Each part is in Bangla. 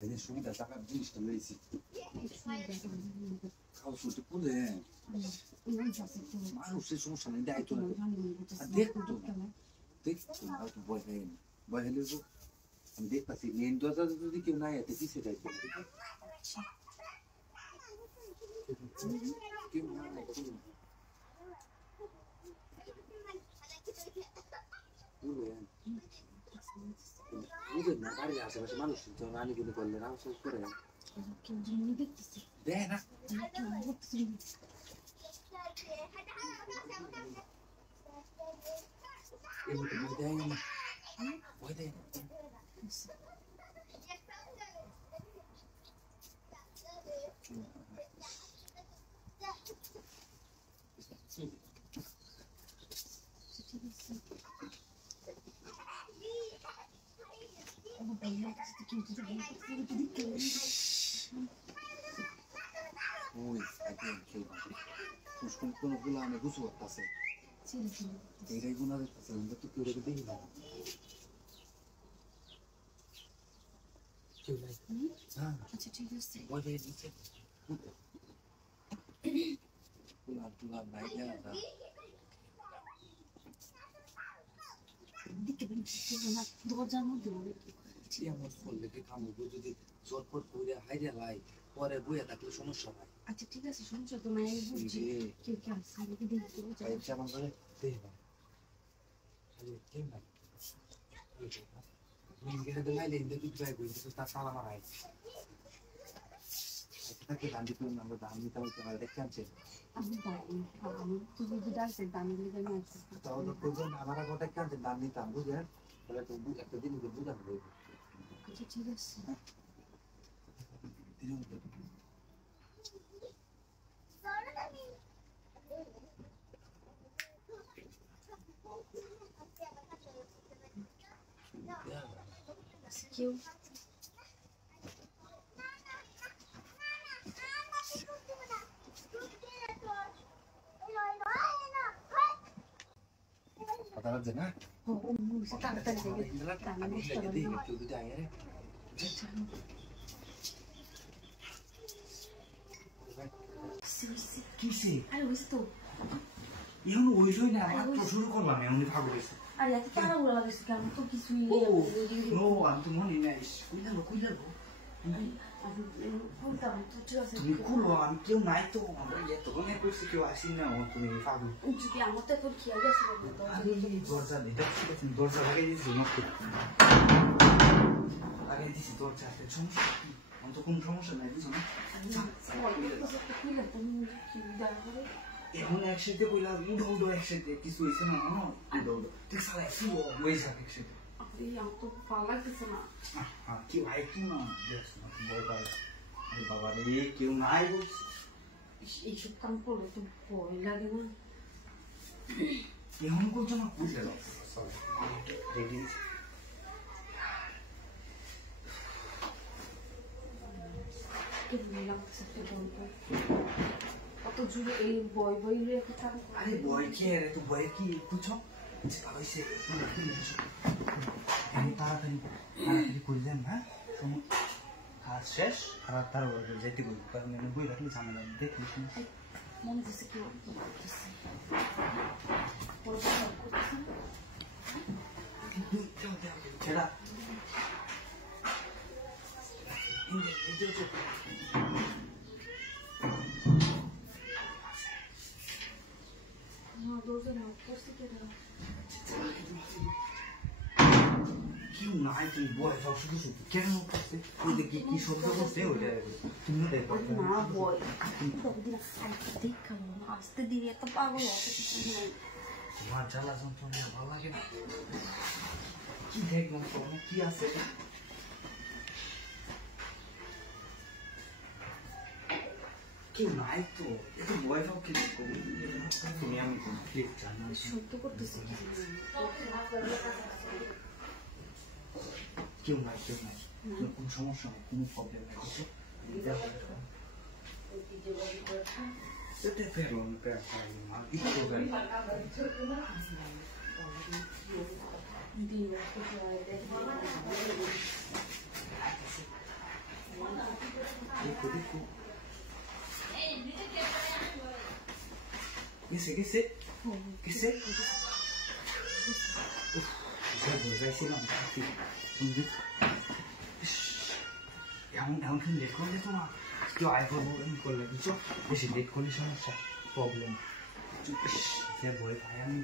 এই সুবিধা টাকার জিনিসটা লইছি খাওয়া শুনতে পুলে মানুষের সমস্যা নেই দায়িত্ব দেখতো আর তো ভয় খাই ভয় হলে আমি দেখতেছি মেন দরজা যদি কেউ নাই এতে কিসে দায়িত্ব কেউ নাই বুঝেন না বাড়ির আশেপাশে মানুষ তো রানী গুলো করলে রাম শেষ করে দেয় না Ui, aqui, os controlar o negócio está certo. Sim, sim. Tem aí uma vez passando, ainda tu queres que diga. Que vai? Ah, acho que eu sei. Vai ver isso. Pular, vai já. Dica bem, na doja não deu. Tinha uma folha que camu যদি চটপট করে হাইরে লাই পরে বইয়া থাকলে সমস্যা নাই আচ্ছা ঠিক আছে সমস্যা তো নাই বুঝছি কে কে আছে আমি দেখতে চাই আচ্ছা আমার ঘরে দেই না খালি কেন না মিল গেলে তো নাই লেন দেখি ট্রাই করি তো তার সালা মারাই তাকে দাঁড়ি করে আমরা দাঁড়ি তাও তো দেখতে আনছে আমি তুই যদি ডাকছে দাঁড়ি লিখে নিয়ে আসছিস তাও তো প্রয়োজন আমার গোটা কেন দাঁড়ি নিতাম বুঝেন তাহলে তো একটা দিন বুঝানো হবে আচ্ছা ঠিক আছে কেউ কথা বলছে না ও মুসে তাড়াতাড়ি দেখে কিসে আরে ওই তো এখন ওইলই না মাত্র শুরু করলাম এমনি ভালো গেছে আরে এত তাড়াহুড়ো লাগছে কেন তো কিছুই ও আমি তো মনে নাই কইলাম তুমি খুলো আমি কেউ নাই তো এতক্ষণে করছি কেউ আসি না তুমি পাগল যদি আমার তো এখন খেয়াল গেছে দরজা নেই দরজা লাগাই দিয়েছি লাগাই দিয়েছি দরজা সমস্যা কি আমার তো কোনো সমস্যা নাই বুঝো না এখন একসাথে কইলা উঠো একসাথে কিছু হয়েছে না উঠো ঠিক সালা একটু হয়ে যাবে একসাথে আমার তো ভালো লাগতেছে না কেউ আইতো না ভয় পাই বাবা রে কেউ নাই বলছি এইসব কাম করলে তো ভয় লাগে না এখন করছো না বুঝলে রেডি অত জুড়ে এই বই আরে বই কে রে তো বই কি বুঝছো হয়েছে তাড়াতাড়ি করে দেন হ্যাঁ কাজ শেষ আর তার যেতে বলি কারণ বই রাখলে ঝামেলা দেখলি মনে হচ্ছে কেউ করতেছে ছেড়া কেউ নাই তুমি বয় সব শুধু শুধু কেন করছে কি কি শব্দ করছে ওইটা তুমি দেখো না বয় আসতে দিবি এত পাগল তোমার জ্বালা যন্ত্রণা ভালো লাগে না কি দেখলাম তোমার কি আছে কেউ নাই তো একটু বয় সব কিছু তুমি আমি ক্লিক জানা সত্য করতেছি কেউ নাই কোনো সমস্যা নেই কোনো প্রবলেম নেই Yo te espero, me pega দেখো দেখো গেছে গেছে গেছে যাইছিলাম এমন এমন লেট করলে তো না কেউ আয় করবো এমনি করলে বুঝছো বেশি লেট করলে সমস্যা প্রবলেম সে ভয় পাই আমি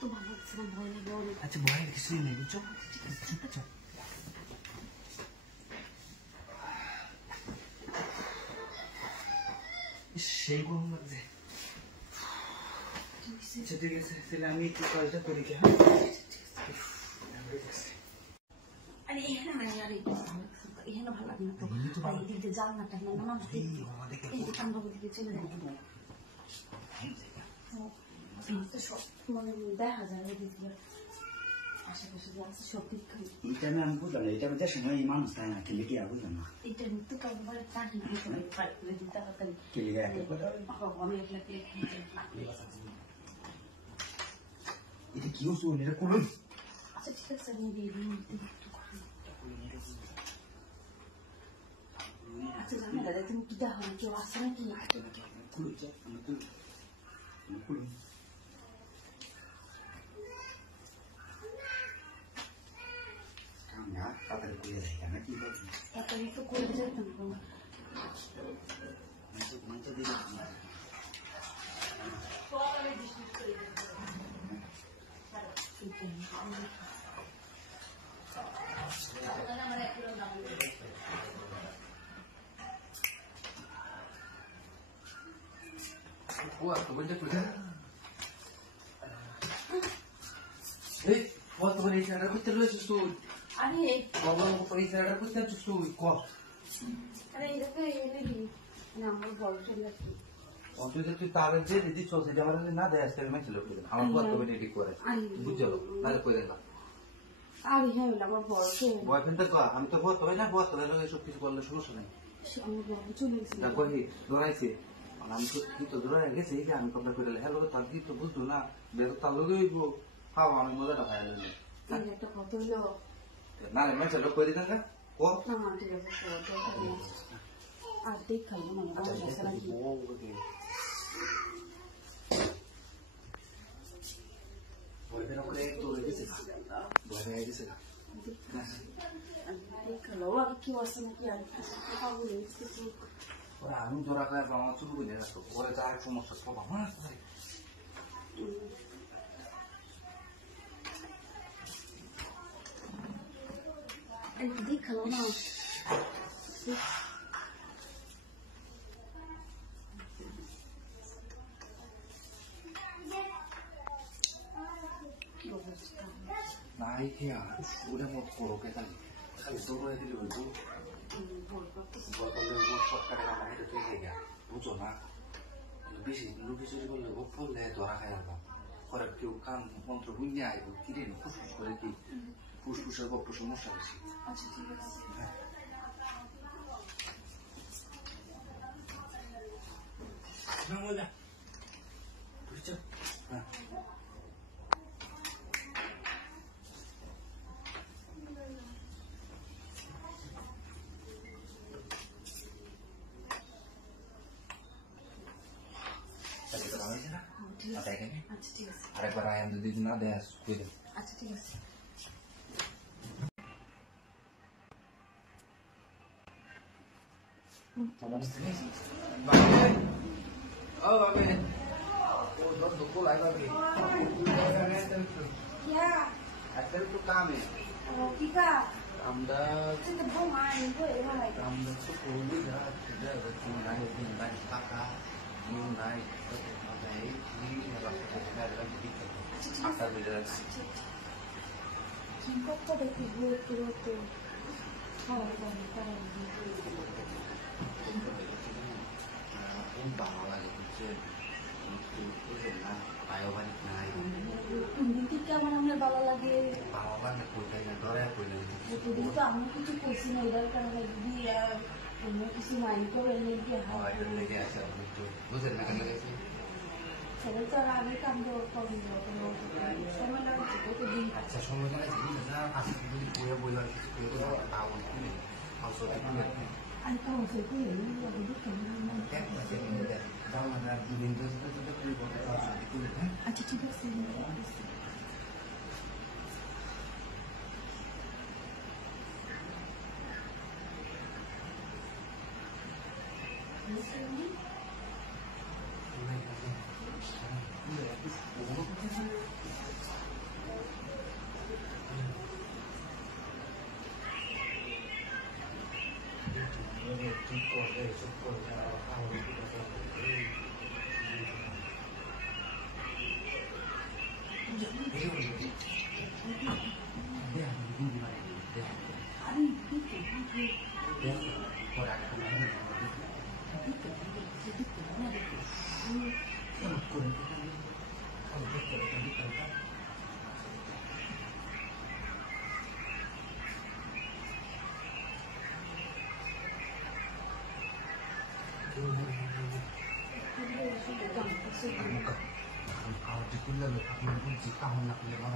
তো ভালো লাগছে না ভয় লাগে অনেক আচ্ছা ভয়ের কিছুই নেই বুঝছো সেই গরম লাগছে আচ্ছা ঠিক আছে তাহলে আমি একটু কাজটা করি কি হ্যাঁ আরে এখানে না আর এখানে ভালো লাগে না তো এই দিকে জানলাটা না না এই দিকে আমরা ওদিকে চলে যাই তো সব মানে দেখা যায় এদিকে আশেপাশে যে আছে সব দিক এটা আমি বুঝলাম এটা আমাদের সময় ইমান তাই না কেলে কি বুঝলাম না এটা নিতে কারবার চাকরি দিতে পারি করে দিতে পারি কেলে আমি এগুলা দিয়ে এটা কি হচ্ছে এটা করুন আচ্ছা ঠিক আছে আমি দিয়ে দিই আচ্ছা জানি দাদা তুমি কি দেখা হবে কেউ আসছে নাকি খুলুন খুলুন না তাড়াতাড়ি খুলে দেয় আমি কি করবো তাড়াতাড়ি তো করে যাই না মাংস দিয়ে Buat tu benda tu dah. Buat tu benda cara aku terus susu. আরে Bawa aku pergi cara aku terus susu kau. আরে এটাকে এনে দিই না আমার বয়ফ্রেন্ড আছে অন্তত তুই তার যে দিদি চলছে যে আমার না দেয় আজকে আমি ছিল আমার বুয়া তো বলে ঠিক করে বুঝছো না করে না আরে হ্যাঁ আমার বয়ফ্রেন্ড বয়ফ্রেন্ড তো আমি তো বুয়া তো না বুয়া তো সব কিছু করলে সমস্যা নেই আমার বাবু চলে গেছে না কই দৌড়াইছে আমি তো কি তো দৌড়াই গেছে এই যে আমি কমপ্লিট করে হ্যালো তার কি তো বুঝতো না বের তার লোক হইবো খাও আমি মজাটা খাই নিলাম একটা কত হলো না রে মেসেজ করে দিতেন না ও না না ঠিক আছে আর দেখাই না আচ্ছা মশলা কি ও ওকে বয়ফ্রেন্ড করে তো রেখেছে বয়ফ্রেন্ড গেছে দেখালো আর কি আছে নাকি আর খাবো কিছু ওরা আমি জোড়া খায় আমার চুল বুঝে রাখতো ওরা যা সমস্যা সব আমার দেখালো না নাই খেয়া ওটা মত করো কে খালি খালি দৌড়ে দিলে হইতো বল করলে ও সব টাকা আমার হেঁটে তুই খেয়ে বুঝো না বেশি লুকি চুরি করলে ও ফললে ধরা খায় আলাম পরে কেউ কান মন্ত্র বুঝিয়ে আইব কিরে ফুসফুস করে কি ফুসফুসের গপ্প সমস্যা বেশি আচ্ছা ঠিক আছে না মজা বুঝছো হ্যাঁ আচ্ছা ঠিক আছে আরেকবার আয়ান যদি না দেয় করে আচ্ছা ঠিক আছে ও বাবা ও দর দুপুর আই বাবা क्या আজকাল তো কামে Kika আমরা真的不买你会买 আমরা তো কোলি না সেটা হচ্ছে নাই নাই টাকা নিউ নাই তো আমাদের এই রাস্তা থেকে আর কি আটা বিলে 김밥도 되게 그것도 un bảo là chuyện có thể là bài văn này Kika বানানোর ভালো লাগে bảo văn là của thầy là đó là của mình যদি তো আমি কিছু কইছি না এটার কারণে যদি অন্য কিছু মাইন্ড করে নিয়ে গিয়ে hỏi được lấy cái sợ mình chưa có thể là cái gì সেটা তো আর আগে কাম করবো সময় লাগছে কত দিন আচ্ছা সময় লাগে জিনিস না আসলে যদি পুরো বই আর কিছু করে দাও তাও কি হাউস ওতে কি Anh không phải cái hiểu là biết cái này. Các là sẽ như vậy. Đâu mà ra mình tôi đi vào cái tòa soạn tôi hết. Anh chỉ biết xem Kalau di kuliah lo, aku pun jika hendak lewat